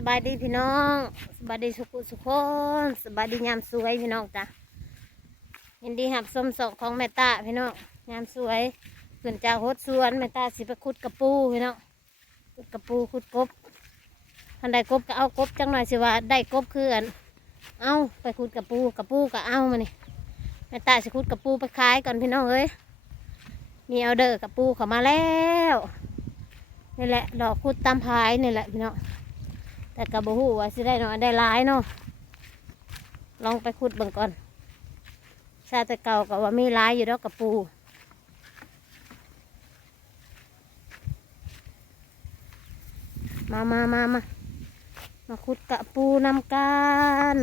สบายดีพี่น้องสบายดีสุขุสุขคนสบายดียามสวยพี่น้องจ้ะยินดีหับสมสองของแม่ตาพี่น้องยามสวยขึ้นจากโฮดสวนแม่ตาสิไปขุดกระปูพี่น้องขุดกระปูขุดกบทันได้กบก็เอากบจังหน่อยสิว่าได้กบคืออันเอาไปขุดกระปูกระปูก็เอามานี่แม่ตาสิขุดกระปูไปขายก่อนพี่น้องเอ้ยมีเอาเดอร์กระปูเข้ามาแล้วนี่แหละดอกขุดตามพายนี่แหละพี่น้อง แต่กระบูฮูว่าสิได้เนาะได้หลายเนาะลองไปขุดเบิ่งก่อนชาติเก่าก็ว่ามีหลายอยู่แล้วกระปูมามามามามาขุดกระปูนำกัน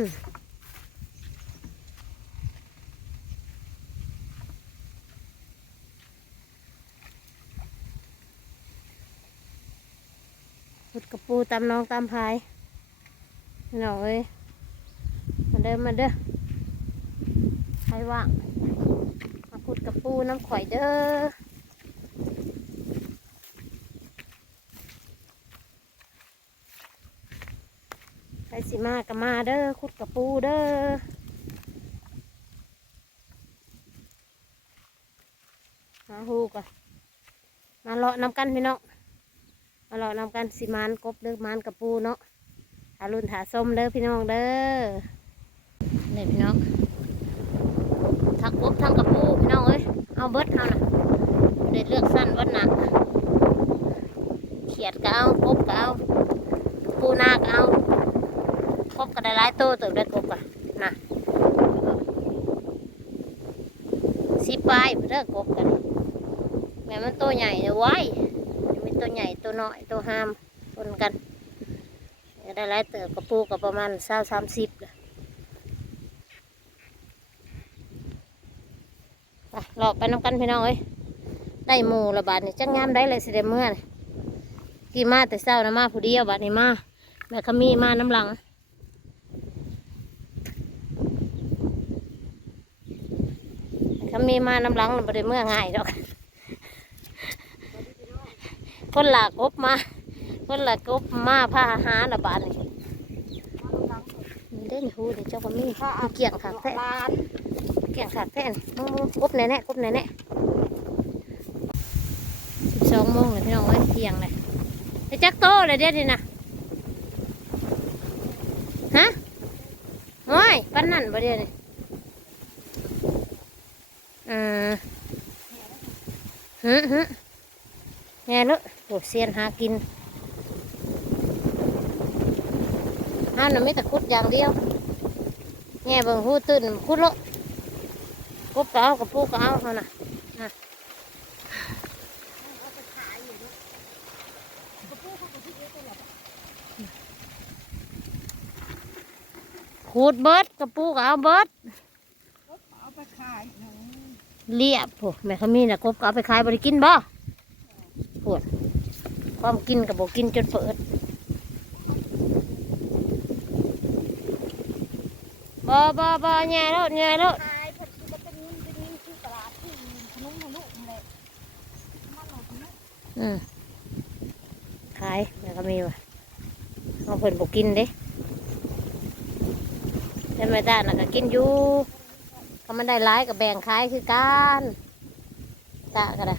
ขุดกระปูตามน้องตามพายพี่อยมาเด้อมาเด้อใครว่างมาขุดกระปูน้ำข่อยเด้อใครสิมาก็มาเด้อขุดกระปูเด้อมาฮูก่อนมาเลาะน้ำกันพี่น้อง มาเรานำกันสิมานกบเด้อมานกระปูเนาะอารุณถาส้มเด้อพี่น้องเด้อนี่พี่น้องทักกบทั้งกระปูพี่น้องเอ้ยเอาเบิดเท่านะเด็ดเลือกสั้นวัดหนักเขียดก็เอากบก็เอาปูนาก็เอากบก็ได้หลายโตวเติบได้กบอะนะสิปลายเด้อกบกันแม่มันโตวใหญ่เดี๋ยวไว้ ตัวใหญ่ตัวน้อยตัวห้ามปนกันได้หลายเติบกระปูกับประมาณเศร้าสามสิบเลยไปหลอกไปน้ำกันพี่น้องเอ้ยได้หมูละบาทนี่จังงามได้เลยสิเดเมื่อนกี่มาแต่เศร้านะมาผู้เดียวบาทนี่มาแม่ขมีมาน้ำหลังขมีมาน้ำหลังบ่ได้เมื่อง่ายดอก คนหลากกบมาคนหลากกบมาพาอาหาระบาทนี่เด่นหูเดี๋ยวเจ้าก็มีเกี่ยงขาแท้ร้นเกี่ยงขาแท่กบแน่แน่กบแน่แน่สิบสองโมงเลยพี่น้องเอ้ยเที่ยงเลยไอ้จักโตเลยเด็ดนี่นะฮะโอ้ยปั้นนั่นบ่เดียวนี่อืมฮึฮึ แง่เลยโหเซียนหากินห้ามน่ะไม่แต่คุดอย่างเดียวแง่เบิ่งหูตื่นคุดและกบก็เอากับปูก็เอาเขาน่ะน่ะขูดเบิดกับปูก็เอาเบิดเอาไปขายหนูเรียบโอ้แม่เขามีน่ะกบก็เอาไปขายบริกินบ่ ปวดความกินกับบอกกินจนเปิดบ่บ่บ่แง่แล้วแง่แล้วขายเพิ่นคือบ่เป็นเงินเป็นเงินคือตลาดที่ขนมให้ลูกนั่นแหละมันหลดนะอืมขายแม่ก็มีว่ะเอาเพิ่นบอกกินเด้แต่ไม่ได้น่ะก็กินอยู่ก็มันได้ร้ายกับแบ่งขายคือกันตะก็ได้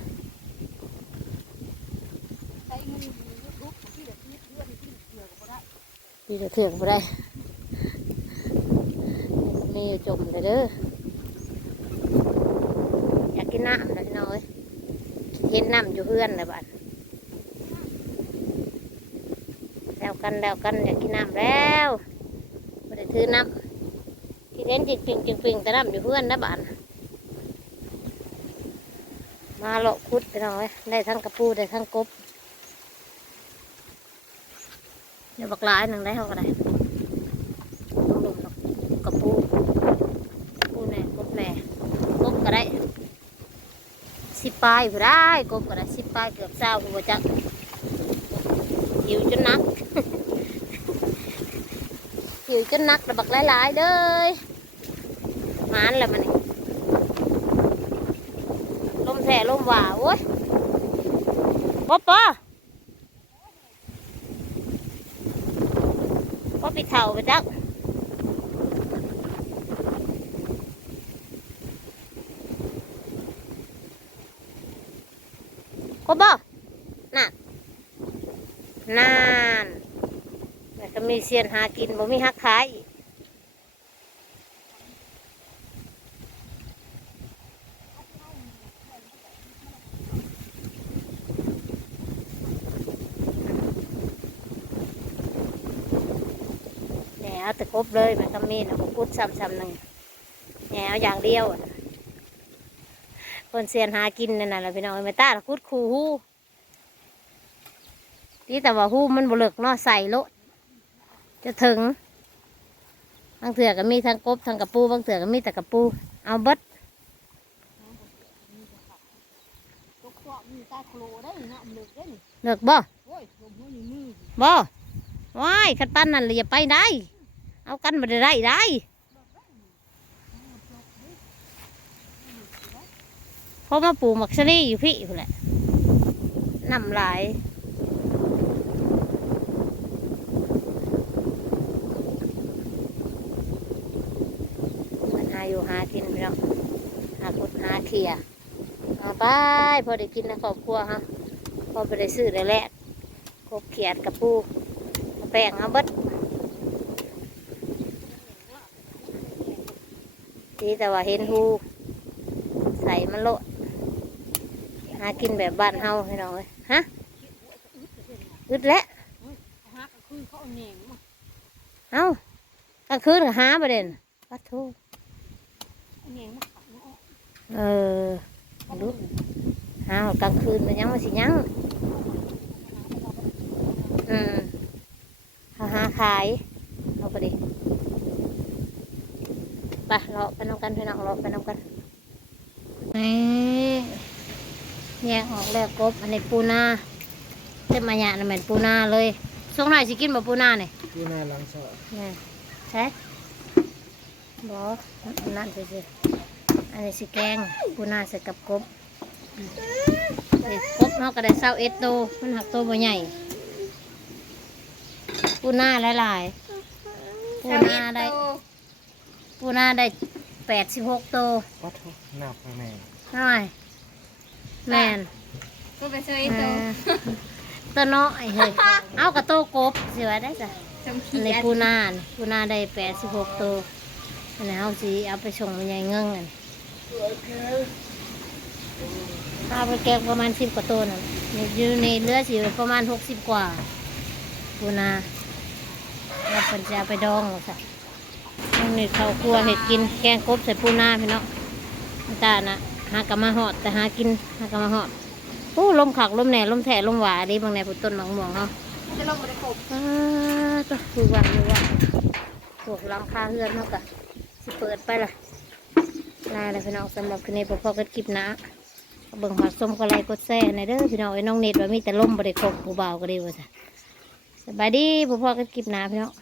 ใช้เงินยูทูบที่เด็กที่เพื่อนที่เกี่ยวกับบ่ได้ พี่จะเถื่อนบ่ได้มีอยู่จมเลยเด้อ อยากกินน้ำนะพี่น้อยเห็นน้ำอยู่เพื่อนเลยบ้านแล้วกันแล้วกันอยากกินน้ำแล้วไม่ได้ถือน้ำที่เห็นจริงจริงจริงจริงแต่น้ำอยู่เพื่อนนะบ้านมาเลาะคุดไปน้อย ได้ทั้งกระปูได้ทั้งกบ เดี๋ยวบักลายหนึ่งได้เท่ากันได้ต้องลงดอกกระปูปูแหน่กบแหน่กบก็ได้สิปลายก็ได้กบก็ได้สิปลายเกือบเศร้าคุณบ่จักหิวจนนักหิวจนนักแต่บักหลายๆเด้อมานแหละมันลมแท่ลมหว่าโอ้ยปอปอ ปิดเข่าไปจักครบบ่น่ะนานแล้วก็มีเสียนหากินบ่มีหักขายอีก แหนวแต่ครบเลยมันก็มีนะบ่พูดซ้ำๆหนึ่งแหนวอย่างเดียวอะคนเสียนหากินนั่นน่ะแหละพี่น้องไม่ต้าคุดคูฮู้ที่แต่ว่าฮู้มันบเลิกเนาะใส่โลดจะถึงบางเถื่อก็มีทั้งกบทั้งกระปูบางเถื่อก็มีแต่กระปู เอาเบิดตกตัวมีตาโคลได้เนาะมันเลิกได้นี่เลิกบ่โอ้ยลมหัวอยู่มือบ่ว้ายขัดปั้นนั่นเลยอย่าไปได้ เอากันมาได้ได้ได้เพราะมาปลูกมักซรี่อยู่พี่พุ่แหละนำหลายมันหาอยู่หากินพี่น้องหาคดหาเขียเอาไปพอได้กินในครอบครัวฮะพอไปได้ซื้อได้แลกกบเขียดกับปูแป้งเอาเบิด ดีแต่ว่าเห็นหูใส่มันโลดหากินแบบบ้านเฮาพี่น้องเลยฮะอึดแล้วฮักคือเขาเอาแหน่งมาเอ้ากลางคืนก็หาประเด็นปัดทูเอาแหน่งมาเออดูหากลางคืนมันยังมาสิยังอืมหาขาย เอาไปดิ ไปเราะไปนำกันพี่น้องเราะไปนำกันนี่แยกออกแล้วกบอันนี้ปูนาเต็มมาหยานะเหมือนปูนาเลยช่วงไหนสิกินบ่ปูนาเนี่ยที่หน้าหลังสอดนี่ใช่บอนั่นสิอันนี้สิแกงปูนาใส่กับกบไอ้กบเขาก็ได้เศร้าเอ็ดโตมันหักโตบ่ใหญ่ปูนาหลายๆปูนาได้ ปูนาได้แปดสิบหกโตวัดทุกหนักแม่น้อยแม่นก็ไปซื้อเออตัวน้อยเฮ้ยเอากระโตกบสิไว้ได้จ้ะจำอัขี้นนี้ปูนาน่ะปูนาได้แปดสิบหกตัวอันนี้เอาสิเอาไปส่งมันใหญ่เงิ่งกันเอาไปแกงประมาณสิบกว่าตัวน่ะนี่อยู่ในเรือสิประมาณหกสิบกว่าปูนาแล้วเพิ่นจะเอาไปดองหรอกค่ะ นี่เขาวครัวเห็ดกินแกงกบใส่ปูนาพี่เนาะไม่ตานะหากะมาหอดแต่หากินหากะมาหอดโอ้ลมขักลมแหน่ลมแถลมหวาดีบางแหน่ผุต้นหมองม่วงเขาจะลงมาได้ครบอ่าก็คือวันดูว่าพวกหลังคาเฮือนเขากะสิเปิดไปละลาเลยพี่น้องสำหรับคืนนี้พอพอกันคลิปหนะเบิ่งหอดส้มก็ไลค์กดแซ่ในเด้อพี่น้องไอ้น้องเน็ตว่ามีแต่ล่มบริโภคผู้บ่าวก็ดีว่าจ้ะสบายดีพอพอกันคลิปหนาพี่น้อง